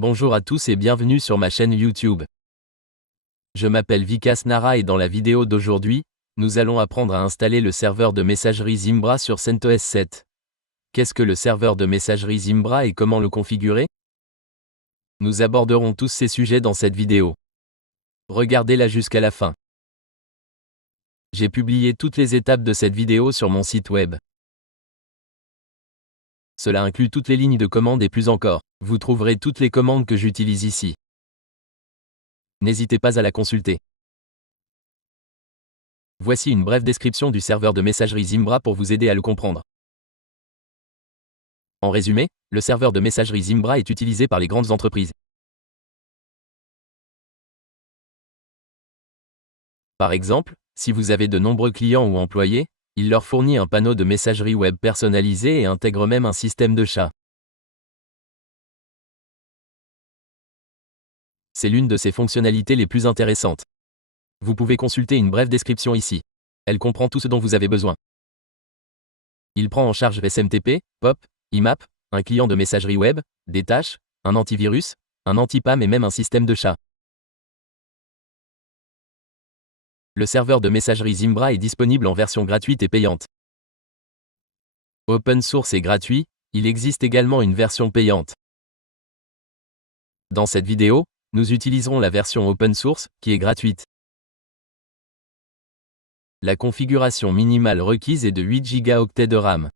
Bonjour à tous et bienvenue sur ma chaîne YouTube. Je m'appelle Vikas Nara et dans la vidéo d'aujourd'hui, nous allons apprendre à installer le serveur de messagerie Zimbra sur CentOS 7. Qu'est-ce que le serveur de messagerie Zimbra et comment le configurer? Nous aborderons tous ces sujets dans cette vidéo. Regardez-la jusqu'à la fin. J'ai publié toutes les étapes de cette vidéo sur mon site web. Cela inclut toutes les lignes de commande et plus encore. Vous trouverez toutes les commandes que j'utilise ici. N'hésitez pas à la consulter. Voici une brève description du serveur de messagerie Zimbra pour vous aider à le comprendre. En résumé, le serveur de messagerie Zimbra est utilisé par les grandes entreprises. Par exemple, si vous avez de nombreux clients ou employés, il leur fournit un panneau de messagerie web personnalisé et intègre même un système de chat. C'est l'une de ses fonctionnalités les plus intéressantes. Vous pouvez consulter une brève description ici. Elle comprend tout ce dont vous avez besoin. Il prend en charge SMTP, POP, IMAP, un client de messagerie web, des tâches, un antivirus, un anti-spam et même un système de chat. Le serveur de messagerie Zimbra est disponible en version gratuite et payante. Open source et gratuit, il existe également une version payante. Dans cette vidéo, nous utiliserons la version open source, qui est gratuite. La configuration minimale requise est de 8 Go de RAM.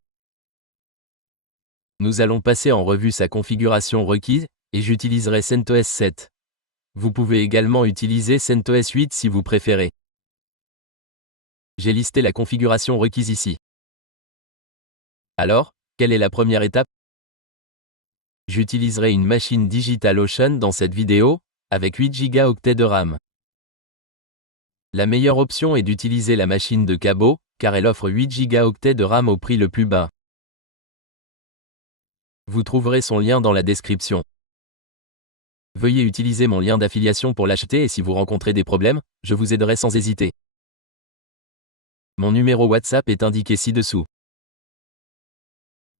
Nous allons passer en revue sa configuration requise, et j'utiliserai CentOS 7. Vous pouvez également utiliser CentOS 8 si vous préférez. J'ai listé la configuration requise ici. Alors, quelle est la première étape? J'utiliserai une machine DigitalOcean dans cette vidéo, avec 8 Go de RAM. La meilleure option est d'utiliser la machine de Cabot, car elle offre 8 Go de RAM au prix le plus bas. Vous trouverez son lien dans la description. Veuillez utiliser mon lien d'affiliation pour l'acheter et si vous rencontrez des problèmes, je vous aiderai sans hésiter. Mon numéro WhatsApp est indiqué ci-dessous.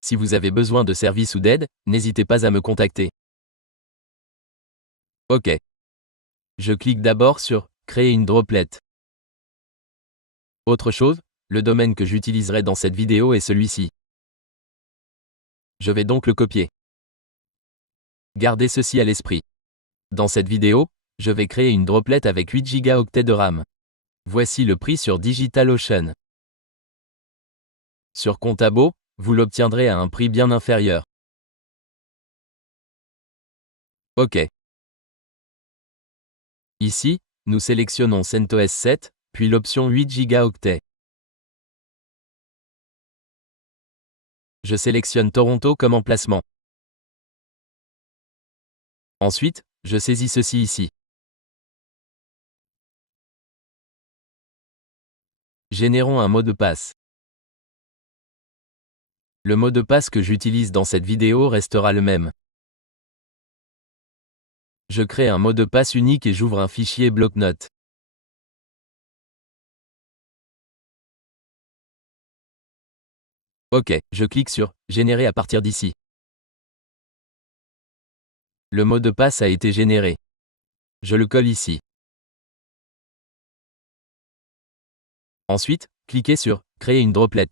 Si vous avez besoin de service ou d'aide, n'hésitez pas à me contacter. OK. Je clique d'abord sur « Créer une droplet ». Autre chose, le domaine que j'utiliserai dans cette vidéo est celui-ci. Je vais donc le copier. Gardez ceci à l'esprit. Dans cette vidéo, je vais créer une droplet avec 8 Go de RAM. Voici le prix sur DigitalOcean. Sur Contabo, vous l'obtiendrez à un prix bien inférieur. OK. Ici, nous sélectionnons CentOS 7, puis l'option 8 Go. Je sélectionne Toronto comme emplacement. Ensuite, je saisis ceci ici. Générons un mot de passe. Le mot de passe que j'utilise dans cette vidéo restera le même. Je crée un mot de passe unique et j'ouvre un fichier bloc-notes. OK, je clique sur « Générer à partir d'ici ». Le mot de passe a été généré. Je le colle ici. Ensuite, cliquez sur « Créer une droplet ».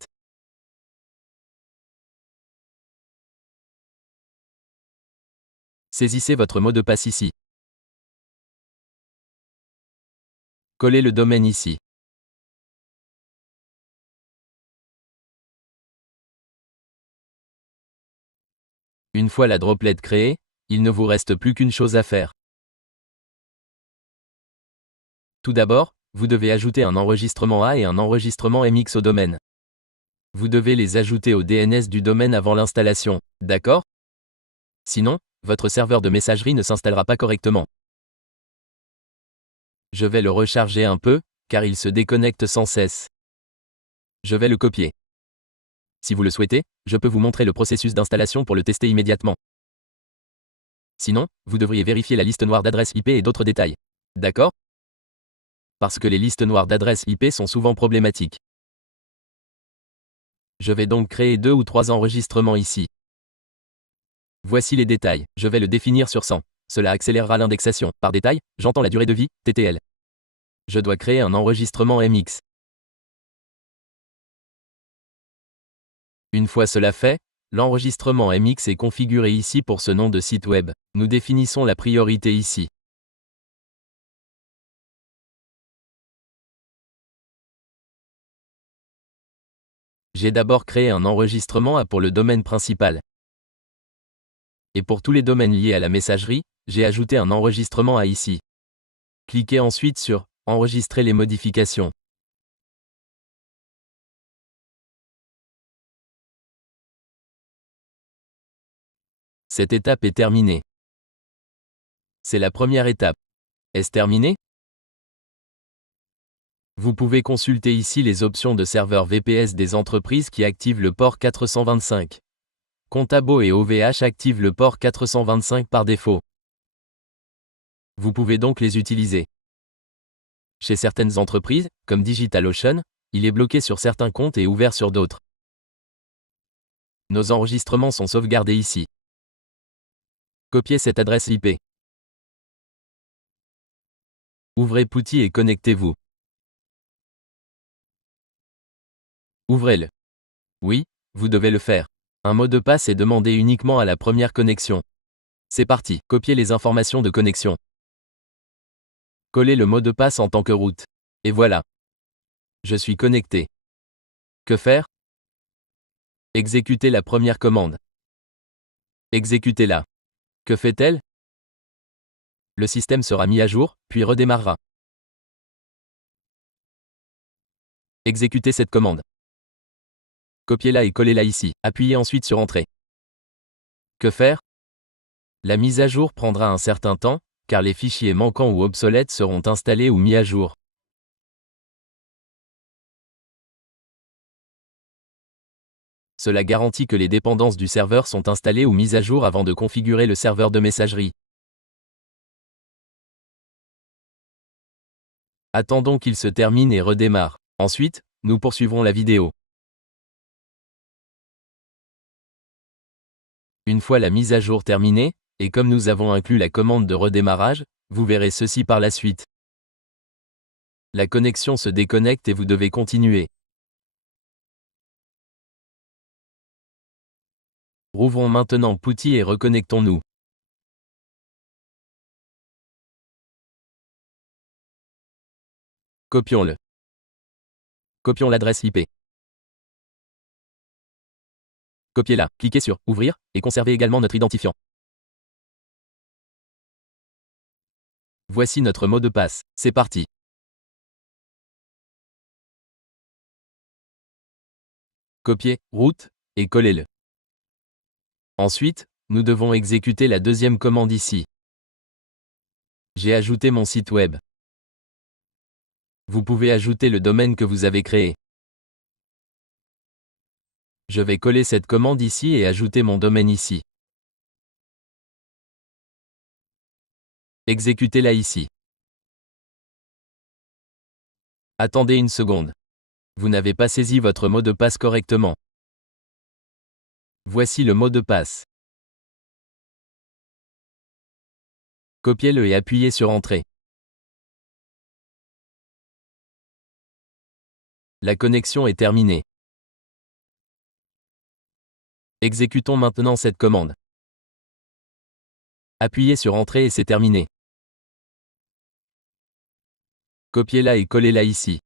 Saisissez votre mot de passe ici. Collez le domaine ici. Une fois la droplet créée, il ne vous reste plus qu'une chose à faire. Tout d'abord, vous devez ajouter un enregistrement A et un enregistrement MX au domaine. Vous devez les ajouter au DNS du domaine avant l'installation, d'accord? Sinon, votre serveur de messagerie ne s'installera pas correctement. Je vais le recharger un peu, car il se déconnecte sans cesse. Je vais le copier. Si vous le souhaitez, je peux vous montrer le processus d'installation pour le tester immédiatement. Sinon, vous devriez vérifier la liste noire d'adresses IP et d'autres détails. D'accord? Parce que les listes noires d'adresses IP sont souvent problématiques. Je vais donc créer 2 ou 3 enregistrements ici. Voici les détails, je vais le définir sur 100. Cela accélérera l'indexation. Par détail, j'entends la durée de vie, TTL. Je dois créer un enregistrement MX. Une fois cela fait, l'enregistrement MX est configuré ici pour ce nom de site web. Nous définissons la priorité ici. J'ai d'abord créé un enregistrement A pour le domaine principal. Et pour tous les domaines liés à la messagerie, j'ai ajouté un enregistrement A ici. Cliquez ensuite sur « Enregistrer les modifications ». Cette étape est terminée. C'est la première étape. Est-ce terminé? Vous pouvez consulter ici les options de serveur VPS des entreprises qui activent le port 425. Contabo et OVH activent le port 425 par défaut. Vous pouvez donc les utiliser. Chez certaines entreprises, comme DigitalOcean, il est bloqué sur certains comptes et ouvert sur d'autres. Nos enregistrements sont sauvegardés ici. Copiez cette adresse IP. Ouvrez PuTTY et connectez-vous. Ouvrez-le. Oui, vous devez le faire. Un mot de passe est demandé uniquement à la première connexion. C'est parti, copiez les informations de connexion. Collez le mot de passe en tant que route. Et voilà. Je suis connecté. Que faire? Exécutez la première commande. Exécutez-la. Que fait-elle? Le système sera mis à jour, puis redémarrera. Exécutez cette commande. Copiez-la et collez-la ici. Appuyez ensuite sur Entrée. Que faire? La mise à jour prendra un certain temps, car les fichiers manquants ou obsolètes seront installés ou mis à jour. Cela garantit que les dépendances du serveur sont installées ou mises à jour avant de configurer le serveur de messagerie. Attendons qu'il se termine et redémarre. Ensuite, nous poursuivrons la vidéo. Une fois la mise à jour terminée, et comme nous avons inclus la commande de redémarrage, vous verrez ceci par la suite. La connexion se déconnecte et vous devez continuer. Rouvrons maintenant PuTTY et reconnectons-nous. Copions-le. Copions l'adresse IP. Copiez-la, cliquez sur « Ouvrir » et conservez également notre identifiant. Voici notre mot de passe. C'est parti. Copiez « Route » et collez-le. Ensuite, nous devons exécuter la deuxième commande ici. J'ai ajouté mon site web. Vous pouvez ajouter le domaine que vous avez créé. Je vais coller cette commande ici et ajouter mon domaine ici. Exécutez-la ici. Attendez une seconde. Vous n'avez pas saisi votre mot de passe correctement. Voici le mot de passe. Copiez-le et appuyez sur Entrée. La connexion est terminée. Exécutons maintenant cette commande. Appuyez sur Entrée et c'est terminé. Copiez-la et collez-la ici.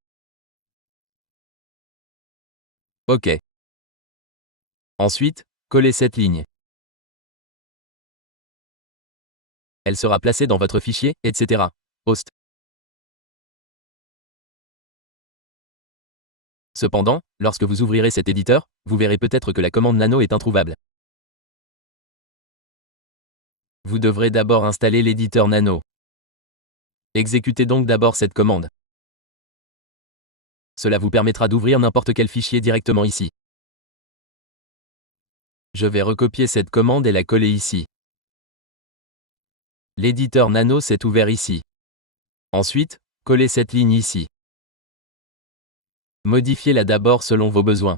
OK. Ensuite, collez cette ligne. Elle sera placée dans votre fichier, etc. Host. Cependant, lorsque vous ouvrirez cet éditeur, vous verrez peut-être que la commande nano est introuvable. Vous devrez d'abord installer l'éditeur nano. Exécutez donc d'abord cette commande. Cela vous permettra d'ouvrir n'importe quel fichier directement ici. Je vais recopier cette commande et la coller ici. L'éditeur nano s'est ouvert ici. Ensuite, collez cette ligne ici. Modifiez-la d'abord selon vos besoins.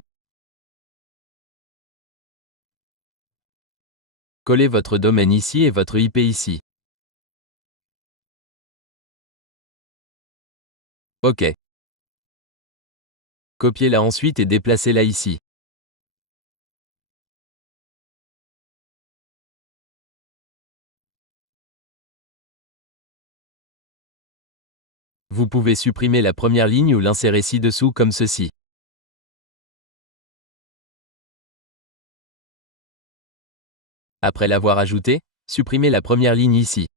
Collez votre domaine ici et votre IP ici. OK. Copiez-la ensuite et déplacez-la ici. Vous pouvez supprimer la première ligne ou l'insérer ci-dessous comme ceci. Après l'avoir ajoutée, supprimez la première ligne ici.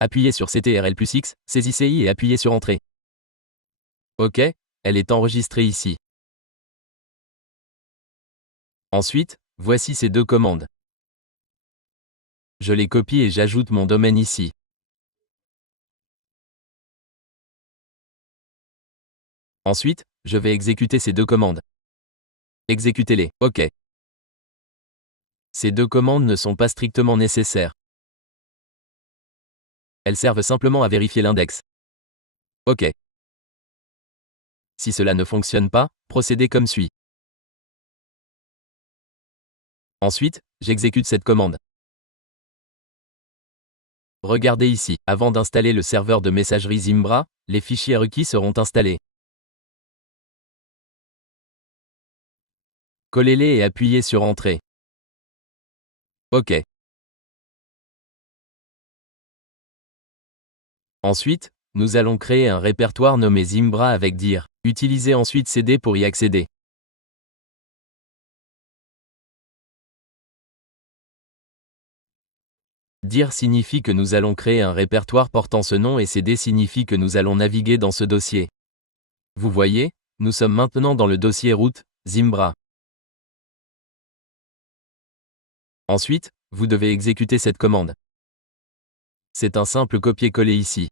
Appuyez sur CTRL+X, saisissez I et appuyez sur Entrée. OK, elle est enregistrée ici. Ensuite, voici ces deux commandes. Je les copie et j'ajoute mon domaine ici. Ensuite, je vais exécuter ces deux commandes. Exécutez-les. OK. Ces deux commandes ne sont pas strictement nécessaires. Elles servent simplement à vérifier l'index. OK. Si cela ne fonctionne pas, procédez comme suit. Ensuite, j'exécute cette commande. Regardez ici, avant d'installer le serveur de messagerie Zimbra, les fichiers requis seront installés. Collez-les et appuyez sur Entrée. OK. Ensuite, nous allons créer un répertoire nommé Zimbra avec dir. Utilisez ensuite CD pour y accéder. Dir signifie que nous allons créer un répertoire portant ce nom et CD signifie que nous allons naviguer dans ce dossier. Vous voyez, nous sommes maintenant dans le dossier route, Zimbra. Ensuite, vous devez exécuter cette commande. C'est un simple copier-coller ici.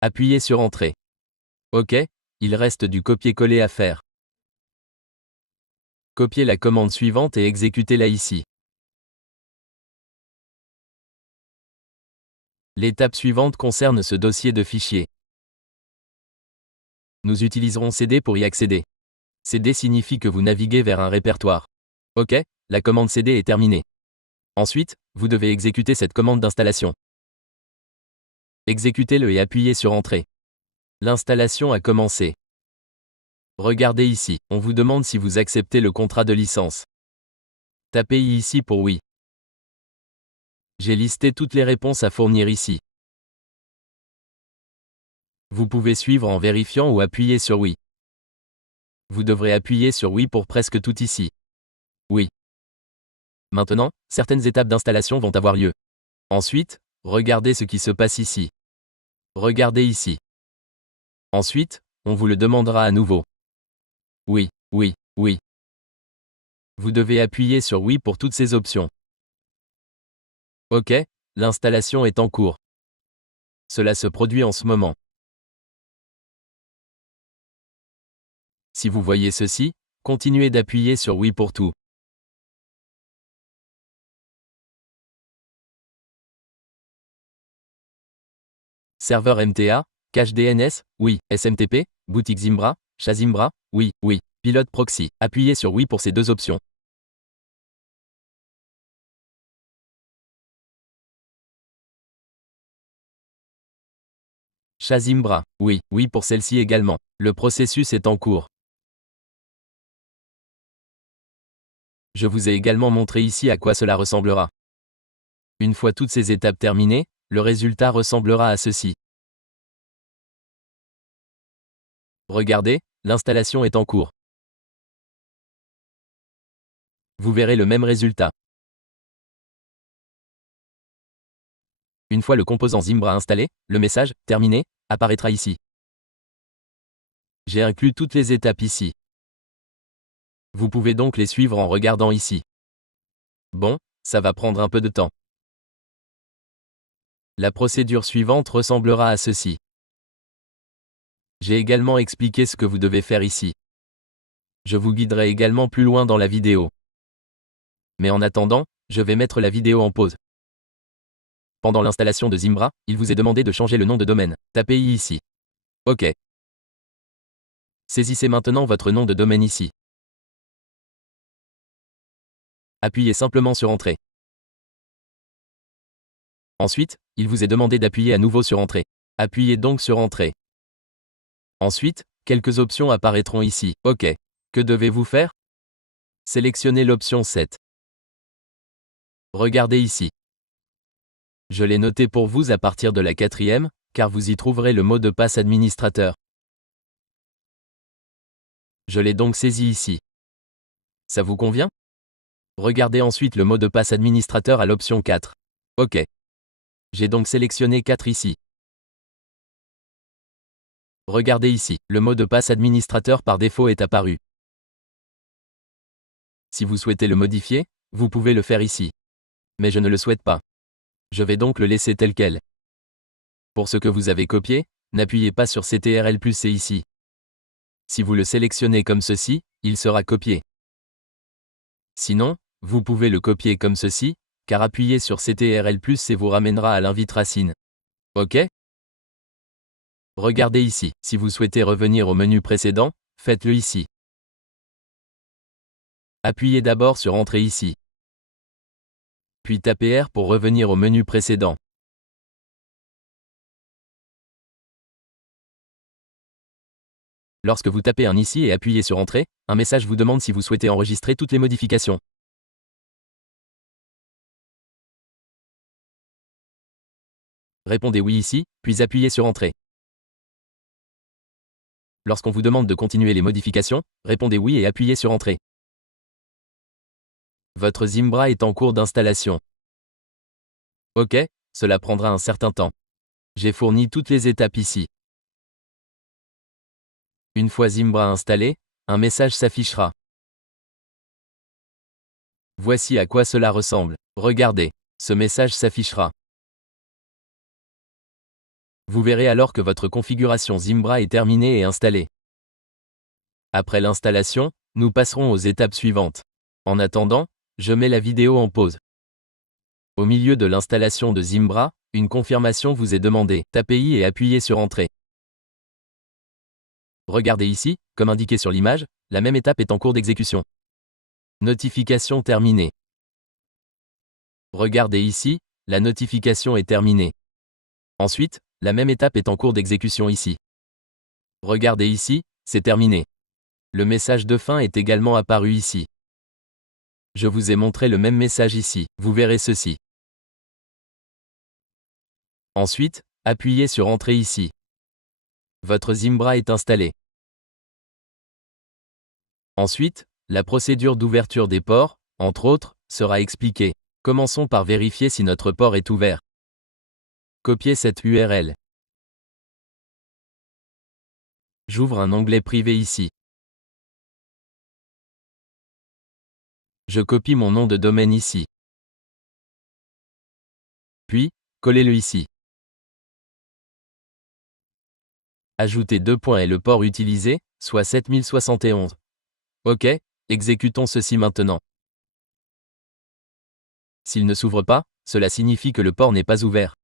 Appuyez sur Entrée. OK, il reste du copier-coller à faire. Copiez la commande suivante et exécutez-la ici. L'étape suivante concerne ce dossier de fichiers. Nous utiliserons CD pour y accéder. CD signifie que vous naviguez vers un répertoire. OK, la commande CD est terminée. Ensuite, vous devez exécuter cette commande d'installation. Exécutez-le et appuyez sur Entrée. L'installation a commencé. Regardez ici, on vous demande si vous acceptez le contrat de licence. Tapez ici pour oui. J'ai listé toutes les réponses à fournir ici. Vous pouvez suivre en vérifiant ou appuyer sur oui. Vous devrez appuyer sur oui pour presque tout ici. Oui. Maintenant, certaines étapes d'installation vont avoir lieu. Ensuite, regardez ce qui se passe ici. Regardez ici. Ensuite, on vous le demandera à nouveau. Oui, oui, oui. Vous devez appuyer sur oui pour toutes ces options. OK, l'installation est en cours. Cela se produit en ce moment. Si vous voyez ceci, continuez d'appuyer sur oui pour tout. Serveur MTA, cache DNS, oui. SMTP, boutique Zimbra, chat Zimbra, oui, oui. Pilote proxy, appuyez sur oui pour ces deux options. Chat Zimbra, oui, oui pour celle-ci également. Le processus est en cours. Je vous ai également montré ici à quoi cela ressemblera. Une fois toutes ces étapes terminées, le résultat ressemblera à ceci. Regardez, l'installation est en cours. Vous verrez le même résultat. Une fois le composant Zimbra installé, le message « Terminé » apparaîtra ici. J'ai inclus toutes les étapes ici. Vous pouvez donc les suivre en regardant ici. Bon, ça va prendre un peu de temps. La procédure suivante ressemblera à ceci. J'ai également expliqué ce que vous devez faire ici. Je vous guiderai également plus loin dans la vidéo. Mais en attendant, je vais mettre la vidéo en pause. Pendant l'installation de Zimbra, il vous est demandé de changer le nom de domaine. Tapez ici. OK. Saisissez maintenant votre nom de domaine ici. Appuyez simplement sur Entrée. Ensuite, il vous est demandé d'appuyer à nouveau sur Entrée. Appuyez donc sur Entrée. Ensuite, quelques options apparaîtront ici. OK. Que devez-vous faire? Sélectionnez l'option 7. Regardez ici. Je l'ai noté pour vous à partir de la 4e, car vous y trouverez le mot de passe administrateur. Je l'ai donc saisi ici. Ça vous convient? Regardez ensuite le mot de passe administrateur à l'option 4. OK. J'ai donc sélectionné 4 ici. Regardez ici, le mot de passe administrateur par défaut est apparu. Si vous souhaitez le modifier, vous pouvez le faire ici. Mais je ne le souhaite pas. Je vais donc le laisser tel quel. Pour ce que vous avez copié, n'appuyez pas sur CTRL+C ici. Si vous le sélectionnez comme ceci, il sera copié. Sinon, vous pouvez le copier comme ceci, car appuyer sur CTRL+C vous ramènera à l'invite racine. OK? Regardez ici, si vous souhaitez revenir au menu précédent, faites-le ici. Appuyez d'abord sur Entrée ici. Puis tapez R pour revenir au menu précédent. Lorsque vous tapez un ici et appuyez sur Entrée, un message vous demande si vous souhaitez enregistrer toutes les modifications. Répondez oui ici, puis appuyez sur Entrée. Lorsqu'on vous demande de continuer les modifications, répondez oui et appuyez sur Entrée. Votre Zimbra est en cours d'installation. OK, cela prendra un certain temps. J'ai fourni toutes les étapes ici. Une fois Zimbra installé, un message s'affichera. Voici à quoi cela ressemble. Regardez, ce message s'affichera. Vous verrez alors que votre configuration Zimbra est terminée et installée. Après l'installation, nous passerons aux étapes suivantes. En attendant, je mets la vidéo en pause. Au milieu de l'installation de Zimbra, une confirmation vous est demandée. Tapez I et appuyez sur Entrée. Regardez ici, comme indiqué sur l'image, la même étape est en cours d'exécution. Notification terminée. Regardez ici, la notification est terminée. Ensuite, la même étape est en cours d'exécution ici. Regardez ici, c'est terminé. Le message de fin est également apparu ici. Je vous ai montré le même message ici, vous verrez ceci. Ensuite, appuyez sur Entrée ici. Votre Zimbra est installé. Ensuite, la procédure d'ouverture des ports, entre autres, sera expliquée. Commençons par vérifier si notre port est ouvert. Copiez cette URL. J'ouvre un onglet privé ici. Je copie mon nom de domaine ici. Puis, collez-le ici. Ajoutez 2 points et le port utilisé, soit 7071. OK, exécutons ceci maintenant. S'il ne s'ouvre pas, cela signifie que le port n'est pas ouvert.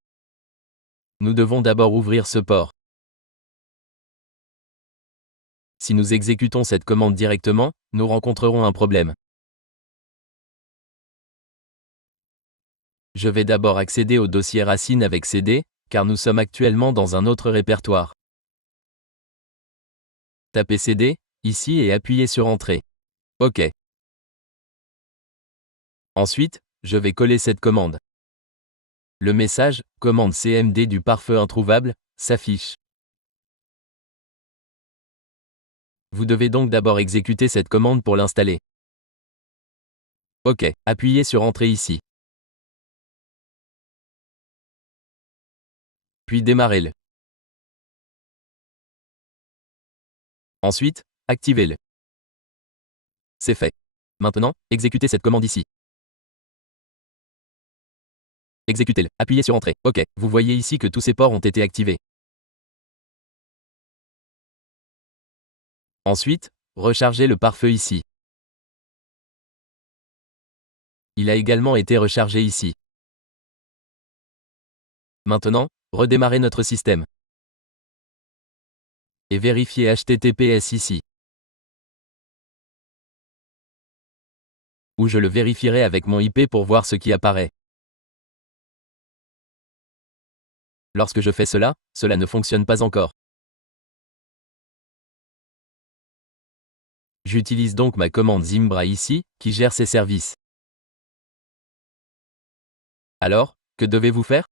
Nous devons d'abord ouvrir ce port. Si nous exécutons cette commande directement, nous rencontrerons un problème. Je vais d'abord accéder au dossier racine avec CD, car nous sommes actuellement dans un autre répertoire. Tapez CD, ici et appuyez sur Entrée. OK. Ensuite, je vais coller cette commande. Le message « Commande CMD du pare-feu introuvable » s'affiche. Vous devez donc d'abord exécuter cette commande pour l'installer. OK, appuyez sur Entrée ici. Puis démarrez-le. Ensuite, activez-le. C'est fait. Maintenant, exécutez cette commande ici. Exécutez-le. Appuyez sur Entrée. OK, vous voyez ici que tous ces ports ont été activés. Ensuite, rechargez le pare-feu ici. Il a également été rechargé ici. Maintenant, redémarrez notre système. Et vérifiez HTTPS ici. Ou je le vérifierai avec mon IP pour voir ce qui apparaît. Lorsque je fais cela, cela ne fonctionne pas encore. J'utilise donc ma commande Zimbra ici, qui gère ces services. Alors, que devez-vous faire?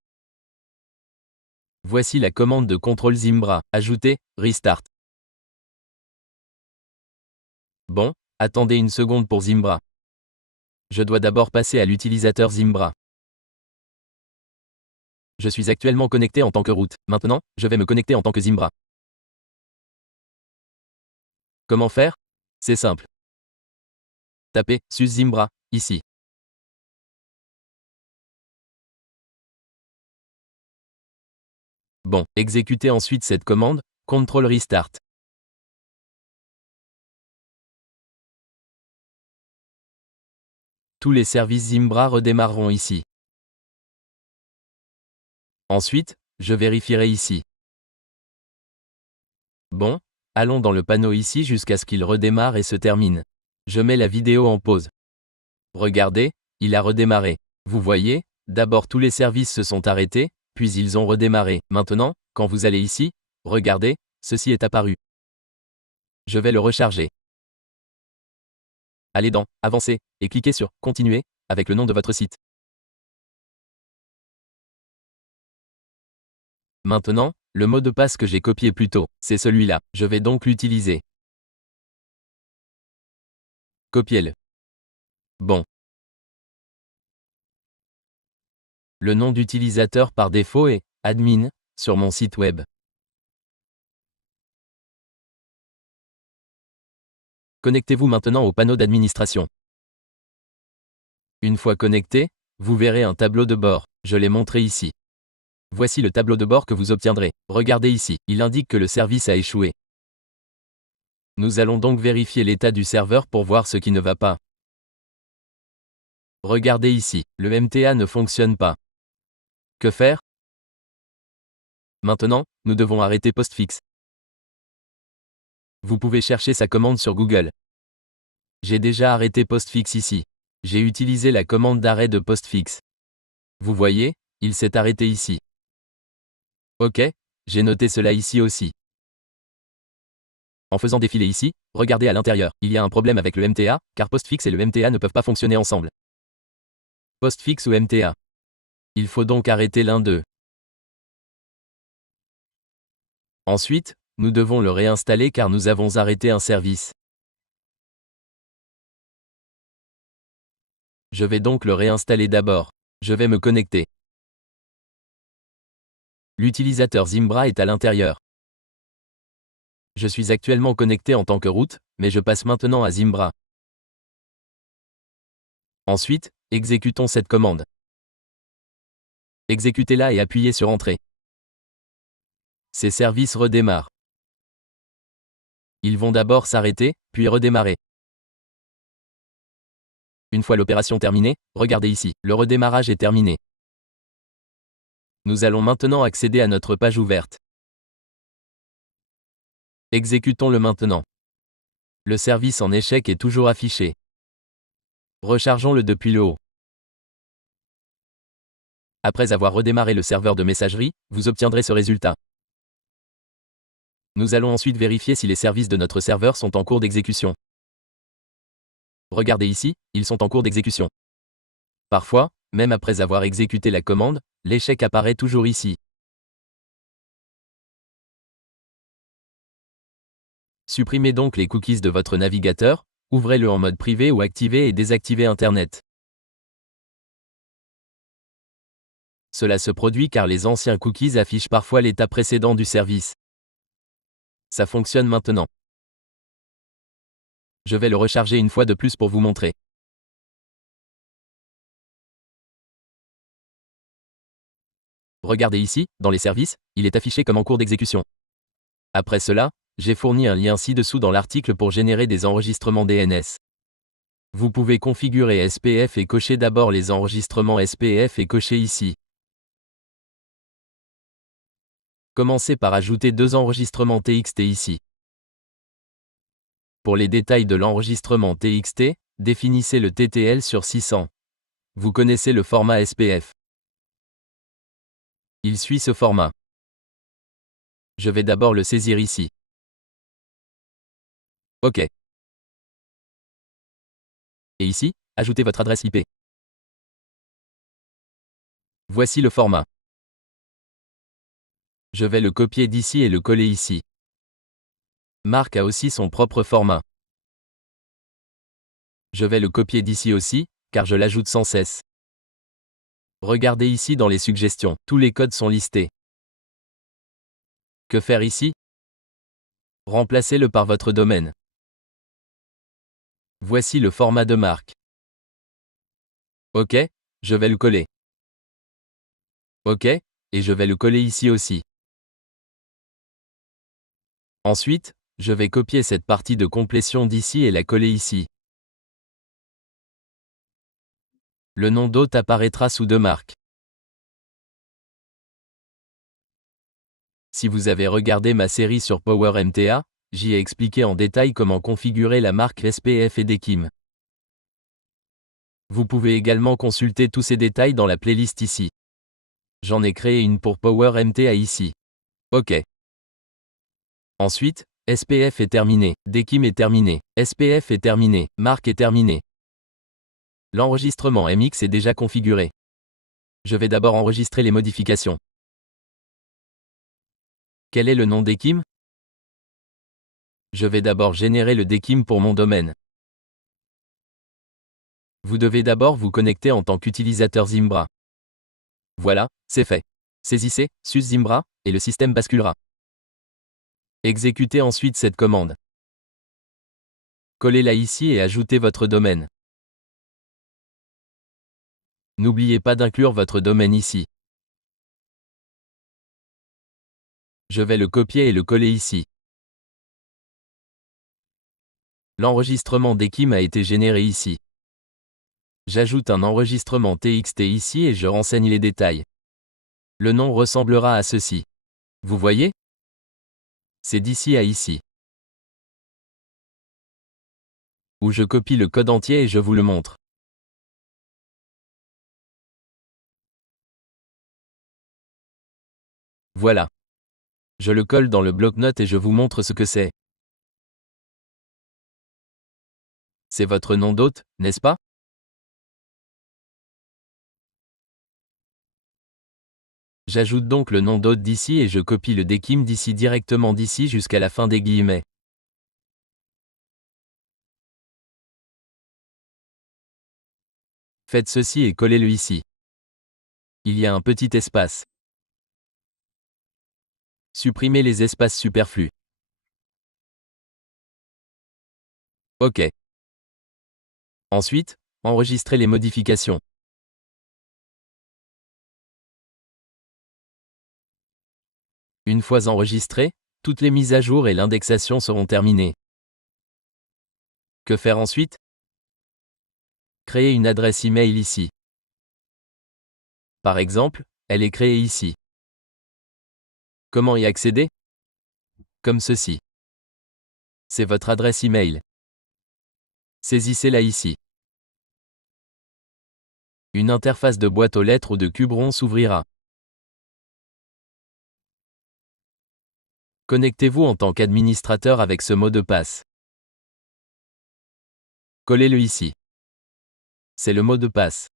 Voici la commande de contrôle Zimbra, ajouter, restart. Bon, attendez une seconde pour Zimbra. Je dois d'abord passer à l'utilisateur Zimbra. Je suis actuellement connecté en tant que root. Maintenant, je vais me connecter en tant que Zimbra. Comment faire? C'est simple. Tapez « sus Zimbra » ici. Bon, exécutez ensuite cette commande, control restart. Tous les services Zimbra redémarreront ici. Ensuite, je vérifierai ici. Bon, allons dans le panneau ici jusqu'à ce qu'il redémarre et se termine. Je mets la vidéo en pause. Regardez, il a redémarré. Vous voyez, d'abord tous les services se sont arrêtés, puis ils ont redémarré. Maintenant, quand vous allez ici, regardez, ceci est apparu. Je vais le recharger. Allez dans « Avancer » et cliquez sur « Continuer » avec le nom de votre site. Maintenant, le mot de passe que j'ai copié plus tôt, c'est celui-là. Je vais donc l'utiliser. Copiez-le. Bon. Le nom d'utilisateur par défaut est « admin » sur mon site web. Connectez-vous maintenant au panneau d'administration. Une fois connecté, vous verrez un tableau de bord. Je l'ai montré ici. Voici le tableau de bord que vous obtiendrez. Regardez ici, il indique que le service a échoué. Nous allons donc vérifier l'état du serveur pour voir ce qui ne va pas. Regardez ici, le MTA ne fonctionne pas. Que faire? Maintenant, nous devons arrêter Postfix. Vous pouvez chercher sa commande sur Google. J'ai déjà arrêté Postfix ici. J'ai utilisé la commande d'arrêt de Postfix. Vous voyez, il s'est arrêté ici. Ok, j'ai noté cela ici aussi. En faisant défiler ici, regardez à l'intérieur. Il y a un problème avec le MTA, car Postfix et le MTA ne peuvent pas fonctionner ensemble. Postfix ou MTA. Il faut donc arrêter l'un d'eux. Ensuite, nous devons le réinstaller car nous avons arrêté un service. Je vais donc le réinstaller d'abord. Je vais me connecter. L'utilisateur Zimbra est à l'intérieur. Je suis actuellement connecté en tant que root, mais je passe maintenant à Zimbra. Ensuite, exécutons cette commande. Exécutez-la et appuyez sur Entrée. Ces services redémarrent. Ils vont d'abord s'arrêter, puis redémarrer. Une fois l'opération terminée, regardez ici, le redémarrage est terminé. Nous allons maintenant accéder à notre page ouverte. Exécutons-le maintenant. Le service en échec est toujours affiché. Rechargeons-le depuis le haut. Après avoir redémarré le serveur de messagerie, vous obtiendrez ce résultat. Nous allons ensuite vérifier si les services de notre serveur sont en cours d'exécution. Regardez ici, ils sont en cours d'exécution. Parfois, même après avoir exécuté la commande, l'échec apparaît toujours ici. Supprimez donc les cookies de votre navigateur, ouvrez-le en mode privé ou activez et désactivez Internet. Cela se produit car les anciens cookies affichent parfois l'état précédent du service. Ça fonctionne maintenant. Je vais le recharger une fois de plus pour vous montrer. Regardez ici, dans les services, il est affiché comme en cours d'exécution. Après cela, j'ai fourni un lien ci-dessous dans l'article pour générer des enregistrements DNS. Vous pouvez configurer SPF et cocher d'abord les enregistrements SPF et cocher ici. Commencez par ajouter 2 enregistrements TXT ici. Pour les détails de l'enregistrement TXT, définissez le TTL sur 600. Vous connaissez le format SPF. Il suit ce format. Je vais d'abord le saisir ici. OK. Et ici, ajoutez votre adresse IP. Voici le format. Je vais le copier d'ici et le coller ici. Marc a aussi son propre format. Je vais le copier d'ici aussi, car je l'ajoute sans cesse. Regardez ici dans les suggestions, tous les codes sont listés. Que faire ici? Remplacez-le par votre domaine. Voici le format de Marc. OK, je vais le coller. OK, et je vais le coller ici aussi. Ensuite, je vais copier cette partie de complétion d'ici et la coller ici. Le nom d'hôte apparaîtra sous de Marc. Si vous avez regardé ma série sur PowerMTA, j'y ai expliqué en détail comment configurer la marque SPF et DKIM. Vous pouvez également consulter tous ces détails dans la playlist ici. J'en ai créé une pour PowerMTA ici. OK. Ensuite, SPF est terminé, DKIM est terminé, SPF est terminé, marque est terminé. L'enregistrement MX est déjà configuré. Je vais d'abord enregistrer les modifications. Quel est le nom DKIM? Je vais d'abord générer le DKIM pour mon domaine. Vous devez d'abord vous connecter en tant qu'utilisateur Zimbra. Voilà, c'est fait. Saisissez SUS Zimbra, et le système basculera. Exécutez ensuite cette commande. Collez-la ici et ajoutez votre domaine. N'oubliez pas d'inclure votre domaine ici. Je vais le copier et le coller ici. L'enregistrement DKIM a été généré ici. J'ajoute un enregistrement TXT ici et je renseigne les détails. Le nom ressemblera à ceci. Vous voyez? C'est d'ici à ici. Où je copie le code entier et je vous le montre. Voilà. Je le colle dans le bloc-notes et je vous montre ce que c'est. C'est votre nom d'hôte, n'est-ce pas? J'ajoute donc le nom d'hôte d'ici et je copie le DKIM d'ici directement d'ici jusqu'à la fin des guillemets. Faites ceci et collez-le ici. Il y a un petit espace. Supprimez les espaces superflus. OK. Ensuite, enregistrez les modifications. Une fois enregistrées, toutes les mises à jour et l'indexation seront terminées. Que faire ensuite? Créer une adresse email ici. Par exemple, elle est créée ici. Comment y accéder? Comme ceci. C'est votre adresse email. Saisissez-la ici. Une interface de boîte aux lettres ou de Cubron s'ouvrira. Connectez-vous en tant qu'administrateur avec ce mot de passe. Collez-le ici. C'est le mot de passe.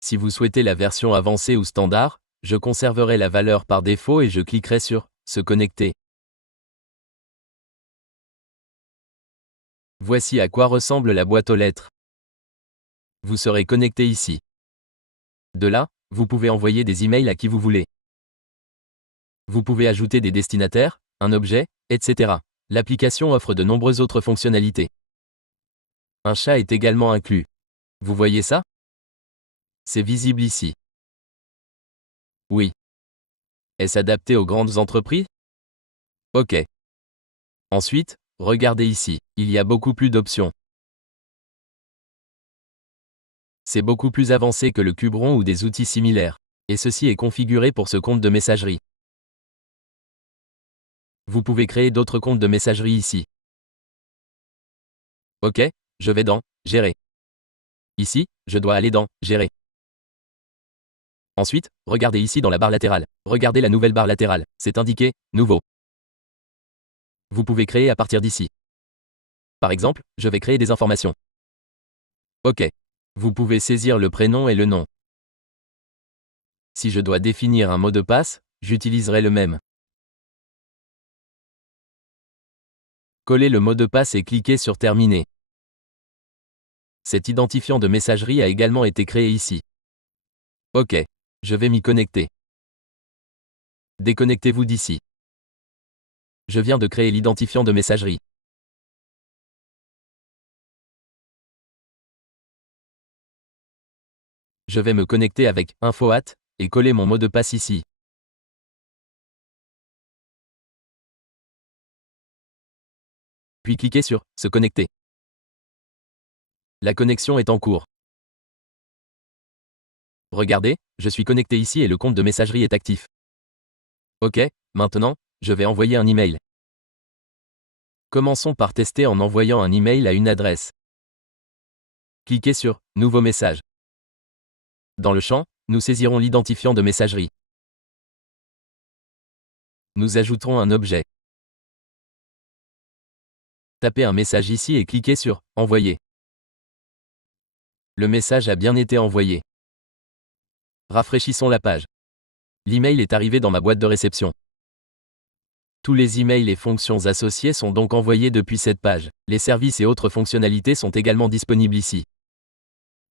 Si vous souhaitez la version avancée ou standard, je conserverai la valeur par défaut et je cliquerai sur « Se connecter ». Voici à quoi ressemble la boîte aux lettres. Vous serez connecté ici. De là, vous pouvez envoyer des emails à qui vous voulez. Vous pouvez ajouter des destinataires, un objet, etc. L'application offre de nombreuses autres fonctionnalités. Un chat est également inclus. Vous voyez ça? C'est visible ici. Oui. Est-ce adapté aux grandes entreprises? OK. Ensuite, regardez ici, il y a beaucoup plus d'options. C'est beaucoup plus avancé que le Cubron ou des outils similaires. Et ceci est configuré pour ce compte de messagerie. Vous pouvez créer d'autres comptes de messagerie ici. OK, je vais dans « Gérer ». Ici, je dois aller dans « Gérer ». Ensuite, regardez ici dans la barre latérale. Regardez la nouvelle barre latérale. C'est indiqué « Nouveau ». Vous pouvez créer à partir d'ici. Par exemple, je vais créer des informations. OK. Vous pouvez saisir le prénom et le nom. Si je dois définir un mot de passe, j'utiliserai le même. Collez le mot de passe et cliquez sur Terminer. Cet identifiant de messagerie a également été créé ici. OK. Je vais m'y connecter. Déconnectez-vous d'ici. Je viens de créer l'identifiant de messagerie. Je vais me connecter avec « Info@ » et coller mon mot de passe ici. Puis cliquez sur « Se connecter ». La connexion est en cours. Regardez, je suis connecté ici et le compte de messagerie est actif. OK, maintenant, je vais envoyer un email. Commençons par tester en envoyant un email à une adresse. Cliquez sur « Nouveau message ». Dans le champ, nous saisirons l'identifiant de messagerie. Nous ajouterons un objet. Tapez un message ici et cliquez sur « Envoyer ». Le message a bien été envoyé. Rafraîchissons la page. L'email est arrivé dans ma boîte de réception. Tous les emails et fonctions associées sont donc envoyés depuis cette page. Les services et autres fonctionnalités sont également disponibles ici.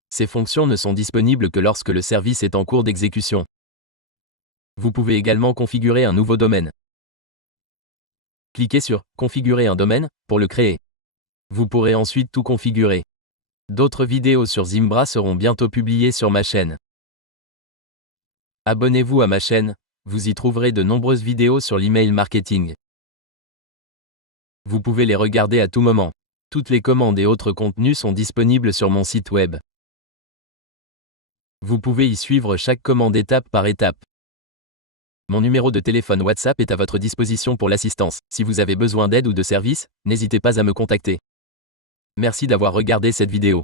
Ces fonctions ne sont disponibles que lorsque le service est en cours d'exécution. Vous pouvez également configurer un nouveau domaine. Cliquez sur « Configurer un domaine » pour le créer. Vous pourrez ensuite tout configurer. D'autres vidéos sur Zimbra seront bientôt publiées sur ma chaîne. Abonnez-vous à ma chaîne, vous y trouverez de nombreuses vidéos sur l'email marketing. Vous pouvez les regarder à tout moment. Toutes les commandes et autres contenus sont disponibles sur mon site web. Vous pouvez y suivre chaque commande étape par étape. Mon numéro de téléphone WhatsApp est à votre disposition pour l'assistance. Si vous avez besoin d'aide ou de service, n'hésitez pas à me contacter. Merci d'avoir regardé cette vidéo.